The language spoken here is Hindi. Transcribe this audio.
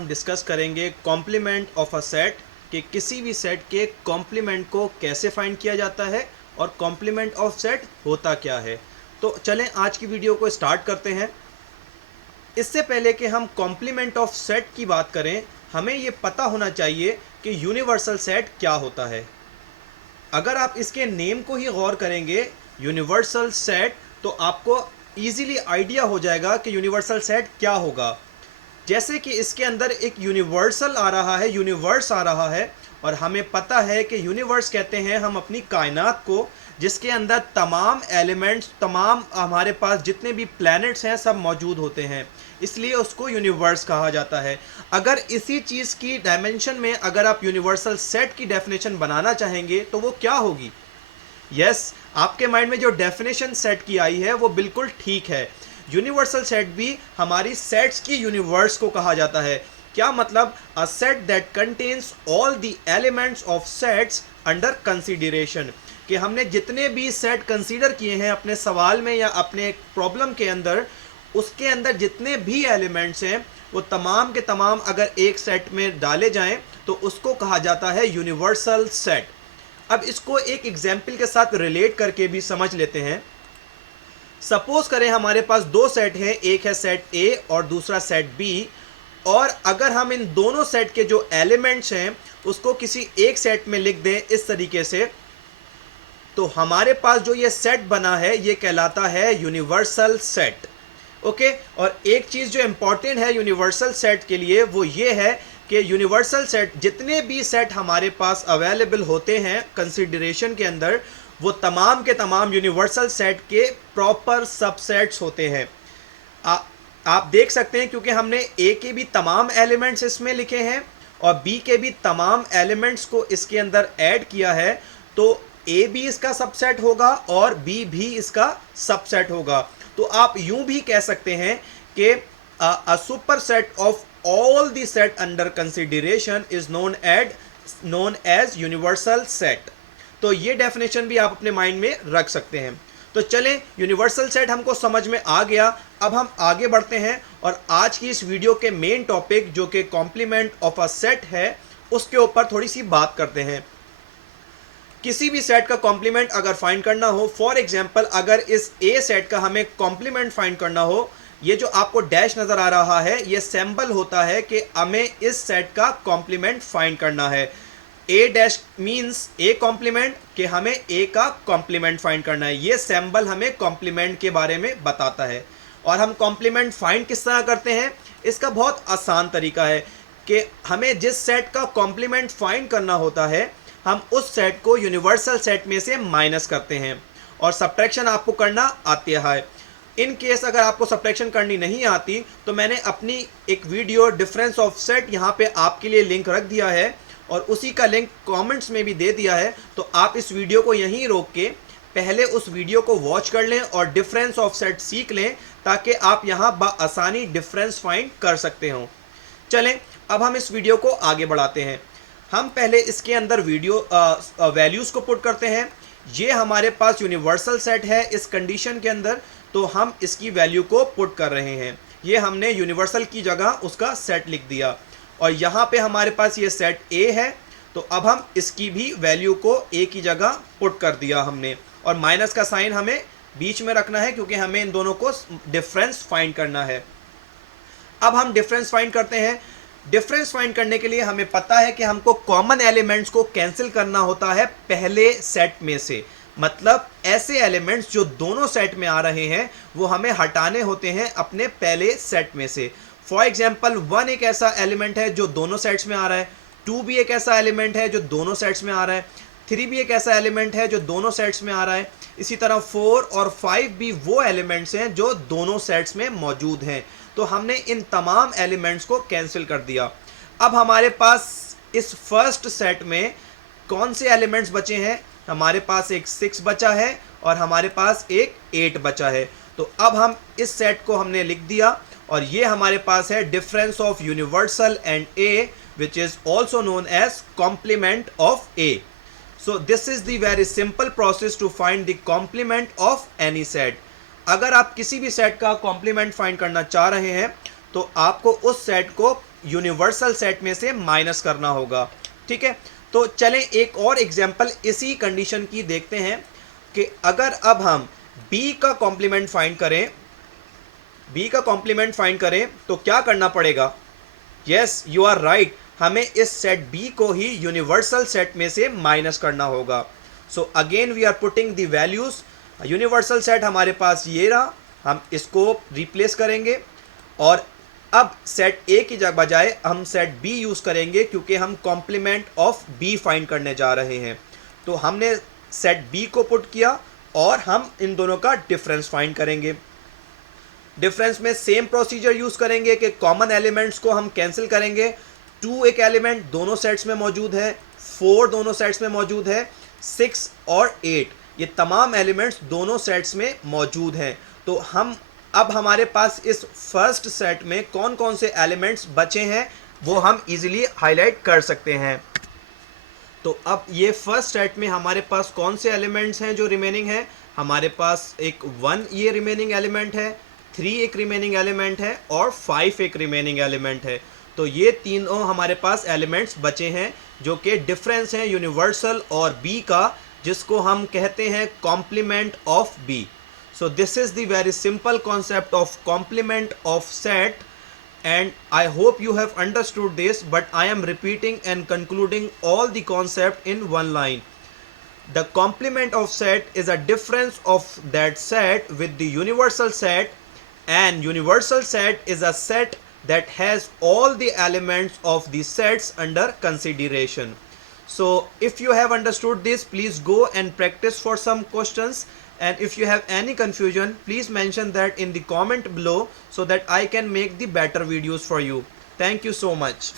हम डिस्कस करेंगे कॉम्प्लीमेंट ऑफ अ सेट कि किसी भी सेट के कॉम्प्लीमेंट को कैसे फाइंड किया जाता है और कॉम्प्लीमेंट ऑफ सेट होता क्या है। तो चलें आज की वीडियो को स्टार्ट करते हैं। इससे पहले कि हम कॉम्प्लीमेंट ऑफ सेट की बात करें, हमें ये पता होना चाहिए कि यूनिवर्सल सेट क्या होता है। अगर आप इसके नेम को ही गौर करेंगे यूनिवर्सल सेट, तो आपको ईजिली आइडिया हो जाएगा कि यूनिवर्सल सेट क्या होगा। जैसे कि इसके अंदर एक यूनिवर्सल आ रहा है, यूनिवर्स आ रहा है, और हमें पता है कि यूनिवर्स कहते हैं हम अपनी कायनात को, जिसके अंदर तमाम एलिमेंट्स, तमाम हमारे पास जितने भी प्लैनेट्स हैं सब मौजूद होते हैं, इसलिए उसको यूनिवर्स कहा जाता है। अगर इसी चीज़ की डायमेंशन में अगर आप यूनिवर्सल सेट की डेफिनेशन बनाना चाहेंगे तो वो क्या होगी? यस, आपके माइंड में जो डेफिनेशन सेट की आई है वो बिल्कुल ठीक है। यूनिवर्सल सेट भी हमारी सेट्स की यूनिवर्स को कहा जाता है। क्या मतलब? A set that contains all the elements of sets under consideration, कि हमने जितने भी सेट कंसीडर किए हैं अपने सवाल में या अपने प्रॉब्लम के अंदर, उसके अंदर जितने भी एलिमेंट्स हैं वो तमाम के तमाम अगर एक सेट में डाले जाएं तो उसको कहा जाता है यूनिवर्सल सेट। अब इसको एक एग्जाम्पल के साथ रिलेट करके भी समझ लेते हैं। सपोज करें हमारे पास दो सेट हैं, एक है सेट ए और दूसरा सेट बी, और अगर हम इन दोनों सेट के जो एलिमेंट्स हैं उसको किसी एक सेट में लिख दें इस तरीके से, तो हमारे पास जो ये सेट बना है ये कहलाता है यूनिवर्सल सेट। ओके, और एक चीज़ जो इंपॉर्टेंट है यूनिवर्सल सेट के लिए वो ये है कि यूनिवर्सल सेट, जितने भी सेट हमारे पास अवेलेबल होते हैं कंसिडरेशन के अंदर, वो तमाम के तमाम यूनिवर्सल सेट के प्रॉपर सबसेट्स होते हैं। आप देख सकते हैं क्योंकि हमने ए के भी तमाम एलिमेंट्स इसमें लिखे हैं और बी के भी तमाम एलिमेंट्स को इसके अंदर ऐड किया है, तो ए भी इसका सबसेट होगा और बी भी इसका सबसेट होगा। तो आप यूं भी कह सकते हैं कि a super set of all the set under consideration is known as universal set. तो ये डेफिनेशन भी आप अपने माइंड में रख सकते हैं। तो चलें, यूनिवर्सल सेट हमको समझ में आ गया। अब हम आगे बढ़ते हैं और आज की इस वीडियो के मेन टॉपिक जो कि कॉम्प्लीमेंट ऑफ अ सेट है उसके ऊपर थोड़ी सी बात करते हैं। किसी भी सेट का कॉम्प्लीमेंट अगर फाइंड करना हो, फॉर एग्जांपल अगर इस ए सेट का हमें कॉम्प्लीमेंट फाइंड करना हो, ये जो आपको डैश नज़र आ रहा है ये सिंबल होता है कि हमें इस सेट का कॉम्प्लीमेंट फाइंड करना है। ए डैश मीन्स ए कॉम्प्लीमेंट, कि हमें ए का कॉम्प्लीमेंट फाइंड करना है। ये सिंबल हमें कॉम्प्लीमेंट के बारे में बताता है। और हम कॉम्प्लीमेंट फाइंड किस तरह करते हैं? इसका बहुत आसान तरीका है कि हमें जिस सेट का कॉम्प्लीमेंट फाइंड करना होता है हम उस सेट को यूनिवर्सल सेट में से माइनस करते हैं, और सब्ट्रैक्शन आपको करना आती है। इन केस अगर आपको सब्ट्रैक्शन करनी नहीं आती तो मैंने अपनी एक वीडियो डिफरेंस ऑफ सेट यहाँ पे आपके लिए लिंक रख दिया है और उसी का लिंक कमेंट्स में भी दे दिया है। तो आप इस वीडियो को यहीं रोक के पहले उस वीडियो को वॉच कर लें और डिफरेंस ऑफ सेट सीख लें, ताकि आप यहाँ बआसानी डिफरेंस फाइंड कर सकते हो। चलें, अब हम इस वीडियो को आगे बढ़ाते हैं। हम पहले इसके अंदर वैल्यूज़ को पुट करते हैं। ये हमारे पास यूनिवर्सल सेट है इस कंडीशन के अंदर, तो हम इसकी वैल्यू को पुट कर रहे हैं। ये हमने यूनिवर्सल की जगह उसका सेट लिख दिया, और यहाँ पे हमारे पास ये सेट ए है, तो अब हम इसकी भी वैल्यू को ए की जगह पुट कर दिया हमने, और माइनस का साइन हमें बीच में रखना है क्योंकि हमें इन दोनों को डिफरेंस फाइंड करना है। अब हम डिफरेंस फाइंड करते हैं। डिफरेंस फाइंड करने के लिए हमें पता है कि हमको कॉमन एलिमेंट्स को कैंसिल करना होता है पहले सेट में से, मतलब ऐसे एलिमेंट्स जो दोनों सेट में आ रहे हैं वो हमें हटाने होते हैं अपने पहले सेट में से। फॉर एग्जाम्पल 1 एक ऐसा एलिमेंट है जो दोनों सेट्स में आ रहा है, 2 भी एक ऐसा एलिमेंट है जो दोनों सेट्स में आ रहा है, 3 भी एक ऐसा एलिमेंट है जो दोनों सेट्स में आ रहा है, इसी तरह 4 और 5 भी वो एलिमेंट्स हैं जो दोनों सेट्स में मौजूद हैं। तो हमने इन तमाम एलिमेंट्स को कैंसिल कर दिया। अब हमारे पास इस फर्स्ट सेट में कौन से एलिमेंट्स बचे हैं? हमारे पास एक 6 बचा है और हमारे पास एक 8 बचा है। तो अब हम इस सेट को हमने लिख दिया, और ये हमारे पास है difference of universal and A, which is also known as complement of A. So this is the very simple process to find the complement of any set. अगर आप किसी भी सेट का कॉम्प्लीमेंट फाइंड करना चाह रहे हैं तो आपको उस सेट को यूनिवर्सल सेट में से माइनस करना होगा। ठीक है, तो चलें एक और एग्जांपल इसी कंडीशन की देखते हैं कि अगर अब हम b का कॉम्प्लीमेंट फाइंड करें तो क्या करना पड़ेगा। यस, यू आर राइट, हमें इस सेट b को ही यूनिवर्सल सेट में से माइनस करना होगा। So again we are putting the values. Universal set हमारे पास ये रहा, हम इसको रिप्लेस करेंगे और अब सेट a की बजाय हम सेट b यूज करेंगे क्योंकि हम कॉम्प्लीमेंट ऑफ b फाइंड करने जा रहे हैं। तो हमने सेट b को पुट किया और हम इन दोनों का डिफरेंस फाइंड करेंगे। डिफरेंस में सेम प्रोसीजर यूज करेंगे कि कॉमन एलिमेंट्स को हम कैंसिल करेंगे। 2 एक एलिमेंट दोनों सेट्स में मौजूद है, 4 दोनों सेट्स में मौजूद है, 6 और 8 ये तमाम एलिमेंट्स दोनों सेट्स में मौजूद हैं। तो हम अब हमारे पास इस फर्स्ट सेट में कौन कौन से एलिमेंट्स बचे हैं वो हम इजीली हाईलाइट कर सकते हैं। तो अब ये फर्स्ट सेट में हमारे पास कौन से एलिमेंट्स हैं जो रिमेनिंग है। हमारे पास एक 1 ये रिमेनिंग एलिमेंट है, 3 एक रिमेनिंग एलिमेंट है और 5 एक रिमेनिंग एलिमेंट है। तो ये तीनों हमारे पास एलिमेंट्स बचे हैं जो कि डिफरेंस हैं यूनिवर्सल और b का, जिसको हम कहते हैं complement of b। So this is the very simple concept of complement of set, and I hope you have understood this, but I am repeating and concluding all the concept in one line. The complement of set is a difference of that set with the universal set, and universal set is a set that has all the elements of the sets under consideration. So if you have understood this, please go and practice for some questions. And if you have any confusion, please mention that in the comment below so that I can make the better videos for you. Thank you so much.